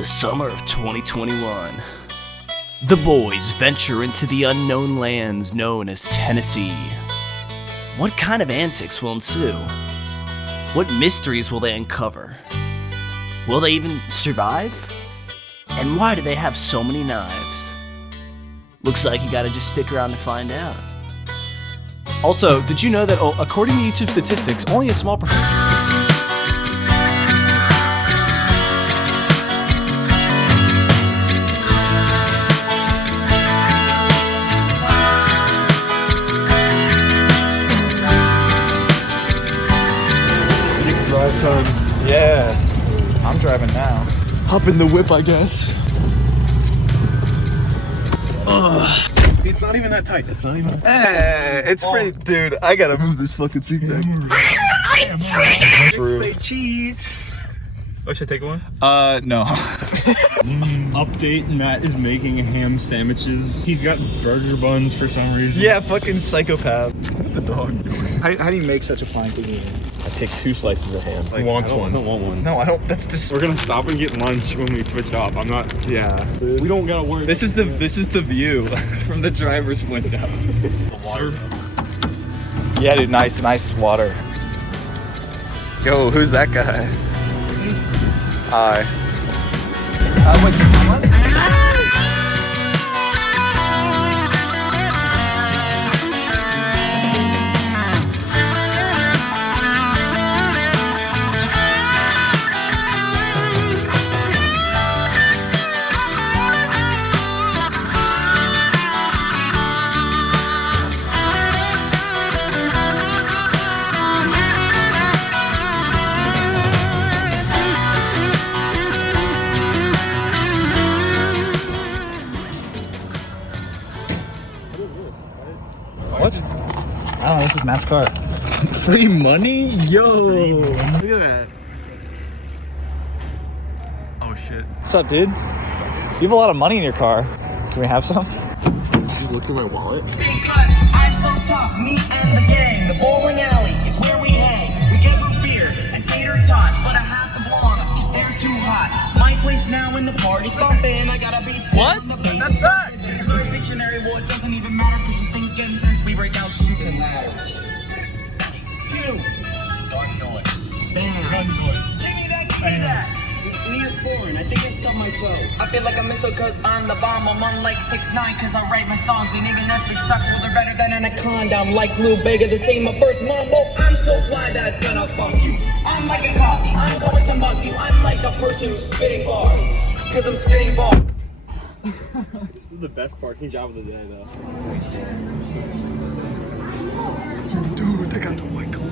The summer of 2021. The boys venture into the unknown lands known as Tennessee. What kind of antics will ensue? What mysteries will they uncover? Will they even survive? And why do they have so many knives? Looks like you gotta just stick around to find out. Also, did you know that according to YouTube statistics, only a small percentage... Drive time. Yeah, I'm driving now. Hop in the whip, I guess. See, it's not even that tight. It's not even. It's pretty, dude. I gotta move this fucking seat back. True. Say cheese. Oh, should I take one? No. Update, Matt is making ham sandwiches. He's got burger buns for some reason. Yeah, fucking psychopath. What the dog doing? How do you make such a fine cuisine? I take 2 slices of ham. Like, Who wants one? I don't want one. No, I don't. That's just. We're gonna stop and get lunch when we switch off. I'm not. Yeah. We don't gotta worry. This is the view from the driver's window. Sir. Yeah, dude. Nice water. Yo, who's that guy? Hi. Wait, what? What? I don't know, this is Matt's car. Free money? Yo! Look at that. Oh shit. What's up, dude? You have a lot of money in your car. Can we have some? Just look through my wallet. Because I'm so tough, me and the gang. The bowling alley is where we hang. We get root beer and tater tots, but I have to blow on them because they're too hot. My place now in the party's bumping. I got a beat. What? That's right. Sorry, dictionary, well, it doesn't even matter because when things get intense, we break out shoots and ladders. Pew! Gun noise. Bam. Gun noise. Give me that, give me that. Neosporin, I think I stubbed my toe. I feel like a missile cause I'm the bomb. I'm on like 6'9" cause I write my songs. And even if they suck, well, they're better than Anaconda. I'm like Lou Bega, the same my first mambo. I'm so fly that it's gonna fuck you. I'm like a coffee, I'm going to mug you. I'm like a person who's spitting bars. Cause I'm spitting bars. This is the best parking job of the day, though. Dude, they got the white claw.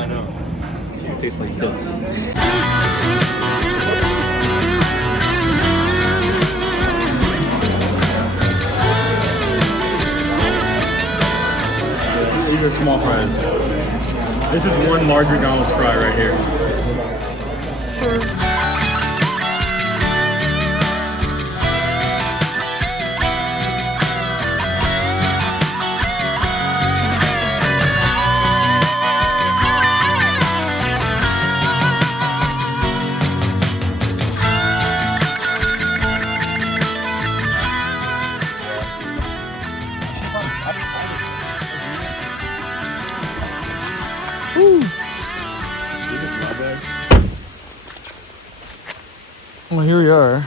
I know. It tastes like this. These are small fries. This is one large McDonald's fry right here. Sure. Well, here we are.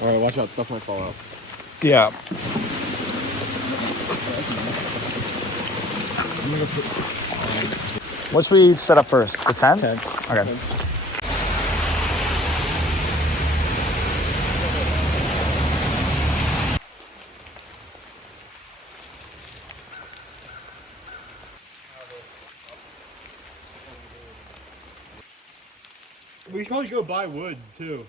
Alright, watch out, stuff might fall out. Yeah. What should we set up first? The tent? Tents. Okay. We should probably go buy wood, too.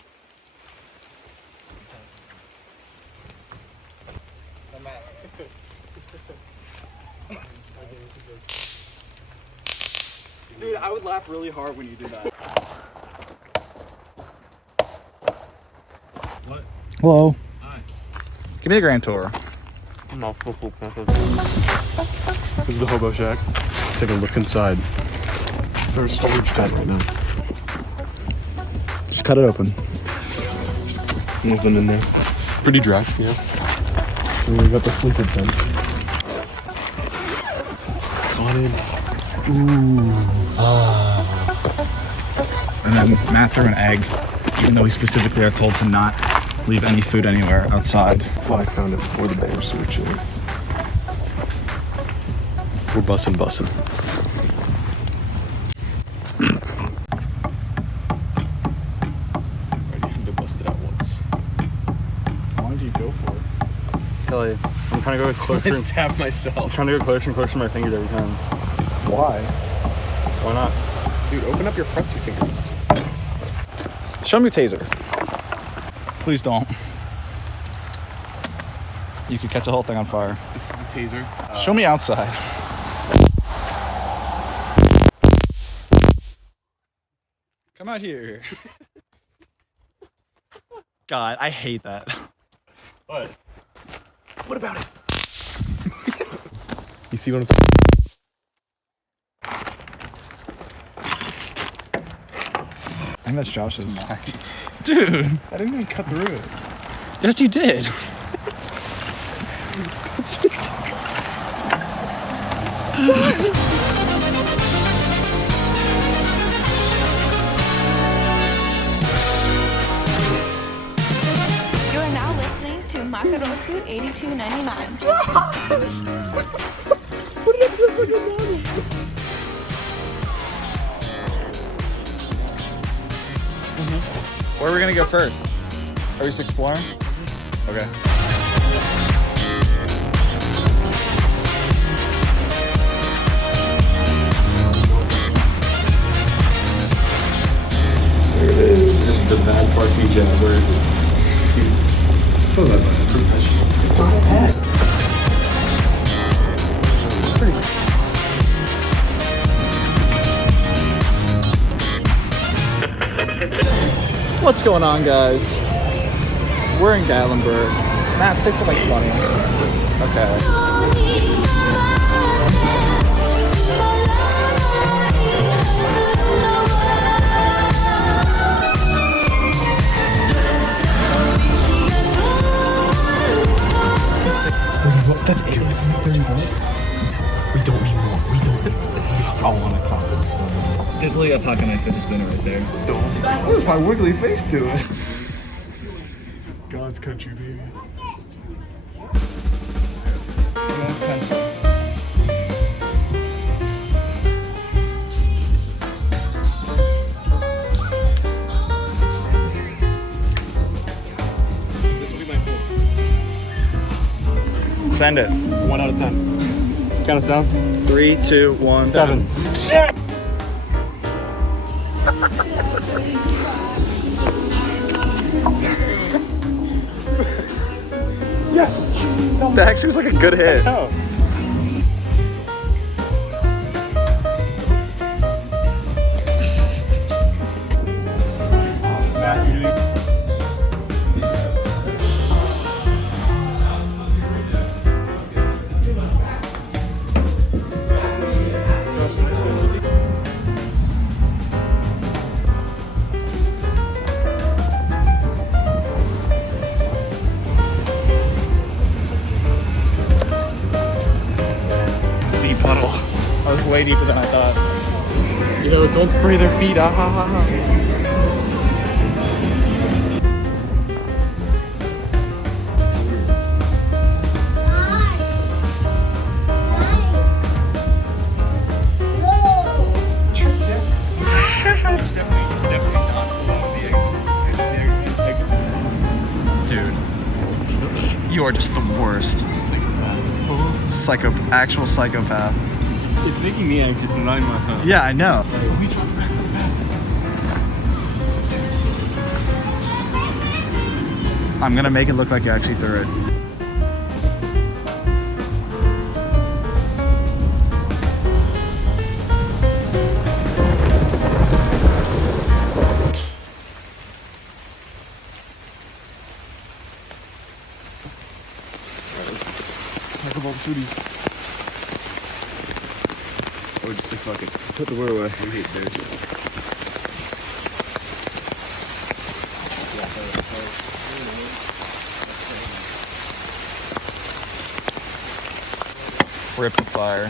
Dude, I would laugh really hard when you did that. What? Hello. Hi. Give me the grand tour. Mouthful of This is the hobo shack. Let's take a look inside. There's a storage tent right now. Just cut it open. Nothing in there. Pretty dry, yeah. We got the sleeper tent. Got it. And then Matt threw an egg, even though we specifically are told to not leave any food anywhere outside. Flags found it before the bears, so we're chilling. We're bussin'. Already had to bust it out once. How long do you go for? Kelly, I'm trying to go closer. I stab myself. I'm trying to go closer and closer to my fingers every time. Why? Why not? Dude, open up your front two fingers. Show me your taser. Please don't. You could catch the whole thing on fire. This is the taser. Show me outside. Come out here. God, I hate that. What? What about it? You see what I'm I think that's Josh's. Dude, I didn't even cut through it. yes you did. You are now listening to Makarosu 8299. Where are we gonna go first? Are we just exploring? Okay. There it is. Just the bad part feature. Where is it? Dude, so that bad. Professional. It's not a pet. It's pretty cool. What's going on, guys? We're in Gatlinburg. Matt, say something funny. Okay. That's it. 30 bucks. We don't need more. We all want to profit. So. There's literally a pocket knife for the spinner right there. What is my wiggly face doing? God's country, baby. This will be my 4. Send it. 1 out of 10. Count us down. 3, 2, 1. 7. That actually was like a good hit. Oh. Deep puddle. That was way deeper than I thought. Yo, don't spray their feet. Ah, ha, ha, ha. Dude, you are just the worst. Actual psychopath. It's making me anxious and not even my phone. Yeah, I know. We dropped back from passing. I'm gonna make it look like you actually threw it. Talk about foodies. Or just say fuck it. Put the word away. We hate bears. Rip the fire.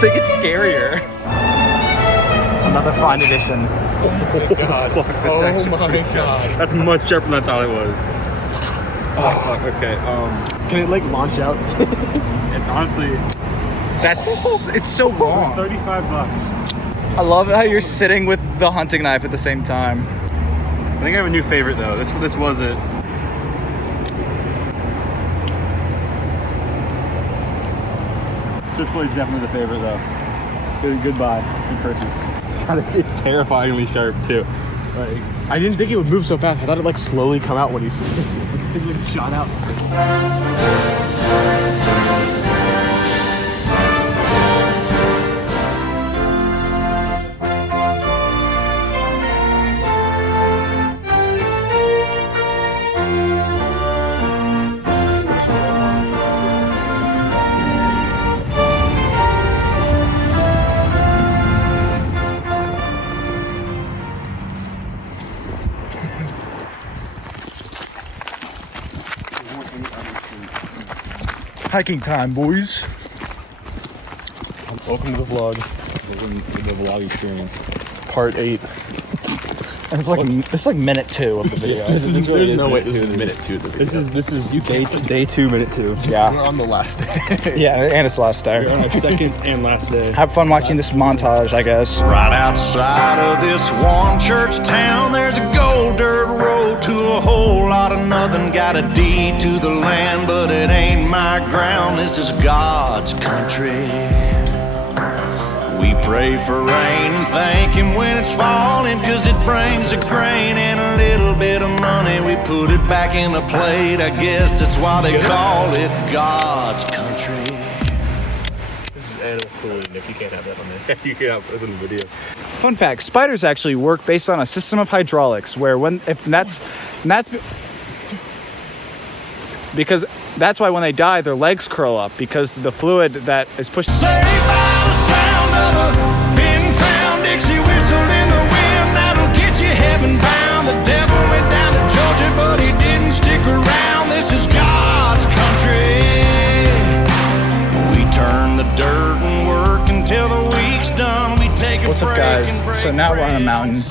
They get scarier. Another fine edition. Oh my god. That's much sharper than I thought it was. Oh, fuck, okay. Can it like launch out? And honestly, It's so long. $35. I love how you're sitting with the hunting knife at the same time. I think I have a new favorite though. This was it. Switchblade is definitely the favorite though. Goodbye in person. God, it's terrifyingly sharp too. Like, I didn't think it would move so fast. I thought it like slowly come out when you it just shot out. Hiking time, boys. Welcome to the vlog. welcome to the vlog experience. Part 8. And it's like minute 2 of the video. There's no way this is minute 2 of the video. This is day 2, minute 2. Yeah. We're on the last day. Yeah, and it's last We're day. on our second and last day. Have fun watching this montage, I guess. Right outside of this one church town, there's a gold dirt road to a whole lot of nothing. Got a deed to the land, but it ain't my ground. This is God's country. We pray for rain and thank Him when it's falling, 'cause it brings a grain and a little bit of money. We put it back in the plate, I guess that's why they call it God's country. This is animal cruelty, Nick. You can't have that on there. You can have this in the video. Fun fact, spiders actually work based on a system of hydraulics where because that's why when they die their legs curl up, because the fluid that is pushed. Saved by the sound of a pin-found Dixie whistle in the wind, that'll get you heaven bound. The devil went down to Georgia, but he didn't stick around. This is God's country. We turn the dirt and work until the week's done. We take a What's up, break guys? and break So now we're on a bread. mountain.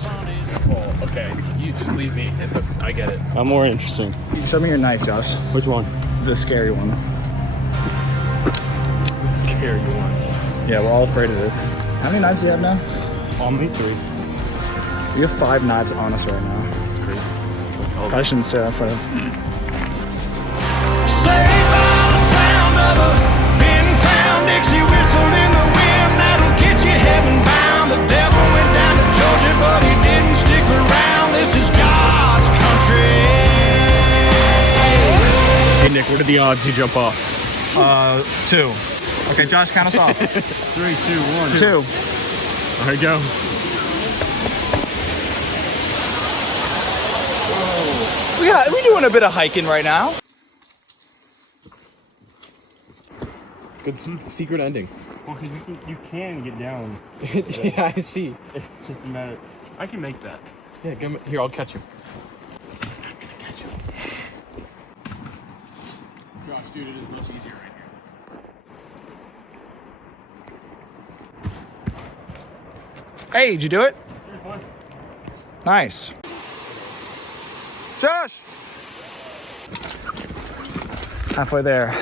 Oh, okay. You just leave me. It's okay. I get it. I'm more interesting. Show me your knife, Josh. Which one? The scary one. Scary one. Yeah, we're all afraid of it. How many knives do you have now? Me 3. You have 5 knives on us right now. It's crazy. I shouldn't say that in front of. Saved by the sound of a pin-found Dixie whistle in the wind, that'll get you heaven bound. The devil went down to Georgia, but he didn't stick around. This is God's country. Hey, Nick, what are the odds you jump off? 2. Okay, Josh, count us off. 3, 2, 1. 2. All right, go. We're doing a bit of hiking right now. Good secret ending. Well, because you can get down. Yeah, I see. It's just a matter. I can make that. Yeah, come here. I'll catch you. Josh, dude, it is much easier right here. Hey, did you do it? Nice. Josh! Halfway there.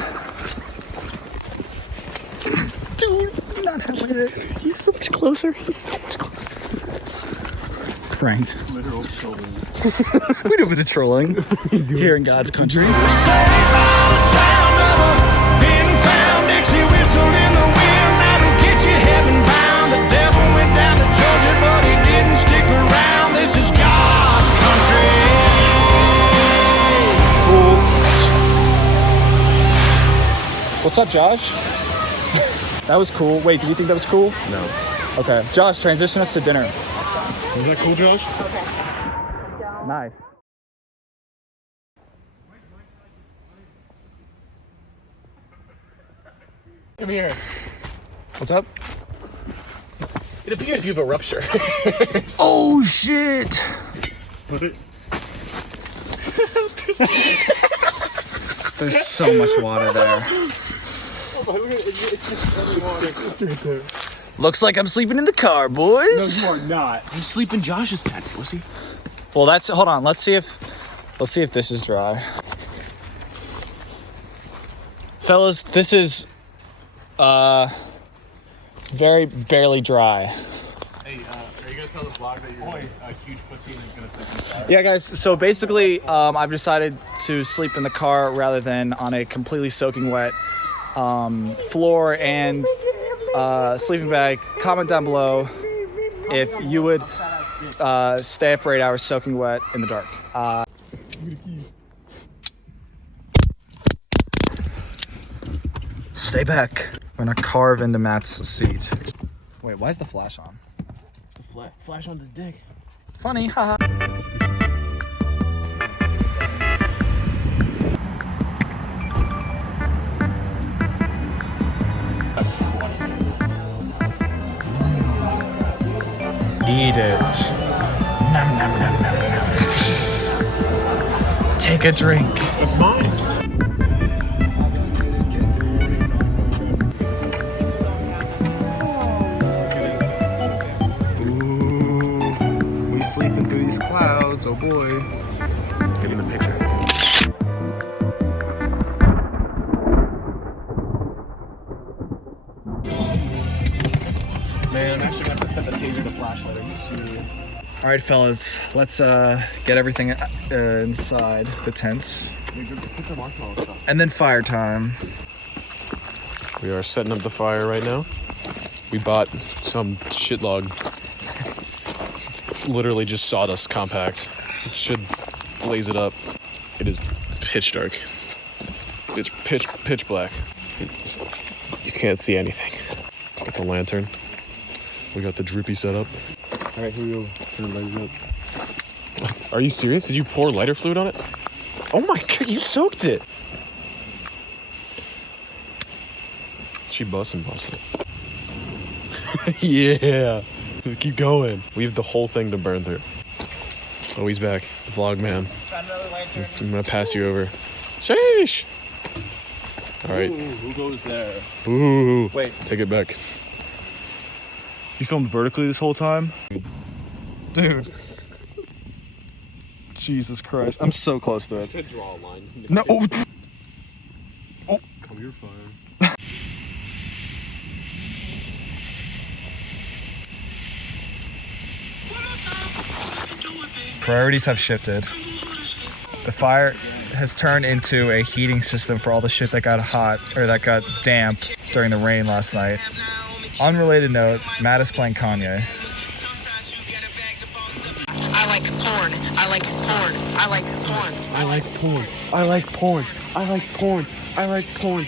Dude, not halfway there. He's so much closer. He's so much closer. Pranked. Literal children. We do a bit of trolling here in God's country. Saved by the sound of a pin-found Dixie whistle in the wind, that'll get you heaven bound. The devil What's up, Josh? That was cool. Wait, did you think that was cool? No. Okay. Josh, transition us to dinner. Is that cool, Josh? Nice. Come here. What's up? It appears you have a rupture. Oh, shit. There's so much water there. Looks like I'm sleeping in the car, boys. No, you are not. You sleep in Josh's tent, pussy. Well, hold on. Let's see if this is dry. Fellas, this is very barely dry. Hey, are you gonna tell the vlog that you're a huge pussy and is gonna sleep in the car? Yeah, guys, so basically I've decided to sleep in the car rather than on a completely soaking wet floor and sleeping bag. Comment down below if you would stay up for 8 hours soaking wet in the dark. Stay back. We're gonna carve into Matt's seat. Wait, why is the flash on? The flash on this dick. Funny, haha. Eat it. Nom, nom, nom, nom, nom. Take a drink. It's mine. Ooh, we sleeping through these clouds, oh boy. Getting the picture. Man, I'm actually gonna have to set the taser to flashlight. Are you serious? All right, fellas, let's get everything inside the tents. And then fire time. We are setting up the fire right now. We bought some shit log. It's literally just sawdust compact. It should blaze it up. It is pitch dark. It's pitch black. You can't see anything. Got the lantern. We got the droopy set up. All right, here we go. Gonna blaze it up. What? Are you serious? Did you pour lighter fluid on it? Oh my god, you soaked it! She busting it. Yeah! Keep going. We have the whole thing to burn through. Oh, he's back. Vlog man. I'm gonna pass you over. Sheesh! Alright. Who goes there? Ooh. Wait. Take it back. You filmed vertically this whole time? Dude. Jesus Christ. I'm so close to it. Draw a line. No. Oh. Come here, fire. Priorities have shifted. The fire has turned into a heating system for all the shit that got hot or that got damp during the rain last night. Unrelated note, Matt is playing Kanye. I like porn. I like porn. I like porn. I like porn. I like porn. I like porn. I like porn.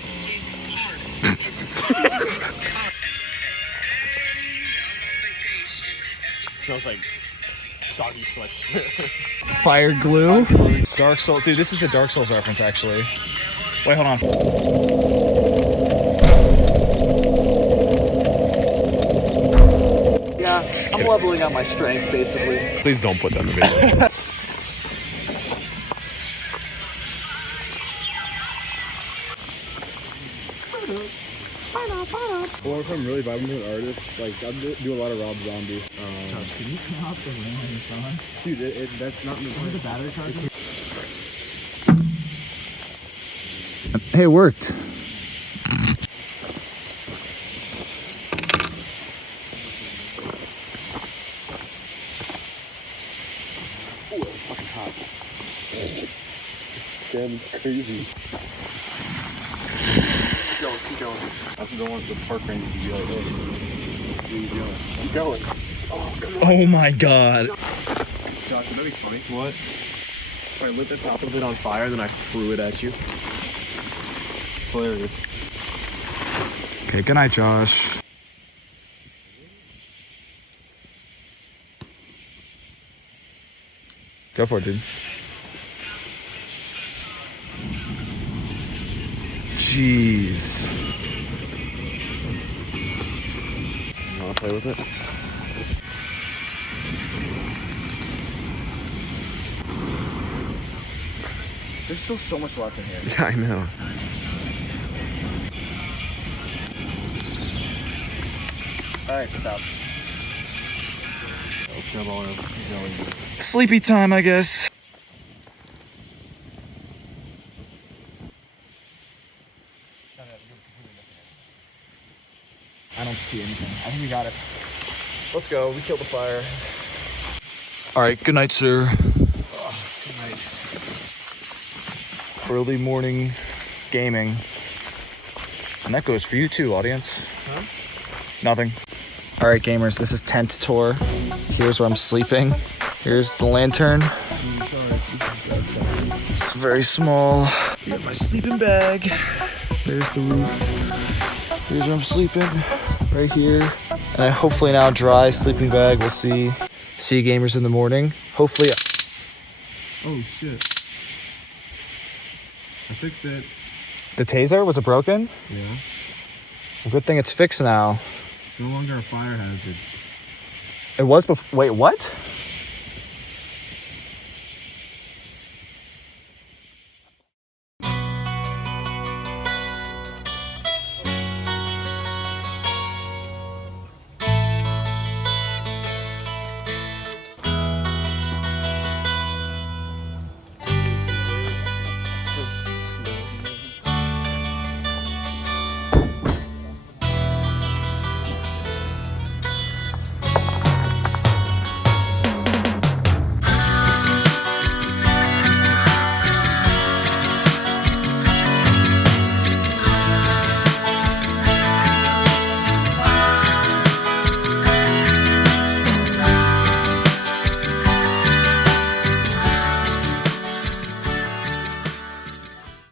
Smells like soggy sweatshirt. Fire glue. Dark Souls. Dude, this is a Dark Souls reference, actually. Wait, hold on. Yeah, I'm leveling out my strength, basically. Please don't put that in the video. Or if I'm really vibing with artists, like I do a lot of Rob Zombie. Josh, can you come off the ring on your phone? Dude, that's not the battery charger? Hey, it worked. Damn, it's crazy. Keep going. That's what I want the park ranger to be like, hey, keep going. Oh, come on. Oh my god. Josh, would that be funny? What? If I lit the top of it on fire, then I threw it at you. Hilarious. Okay, good night, Josh. Go for it, dude. Jeez. You wanna play with it? There's still so much left in here. Yeah, I know. All right, it's out. Let's grab all our jelly. Sleepy time, I guess. I don't see anything. I think we got it. Let's go. We killed the fire. All right. Good night, sir. Good night. Early morning gaming. And that goes for you too, audience. Huh? Nothing. All right, gamers. This is tent tour. Here's where I'm sleeping. Here's the lantern. It's very small. Here's my sleeping bag. There's the roof. Here's where I'm sleeping. Right here. And I hopefully now dry sleeping bag. We'll see. See you gamers in the morning. Hopefully. Oh shit. I fixed it. The taser, was it broken? Yeah. Well, good thing it's fixed now. It's no longer a fire hazard. It was before. Wait, what?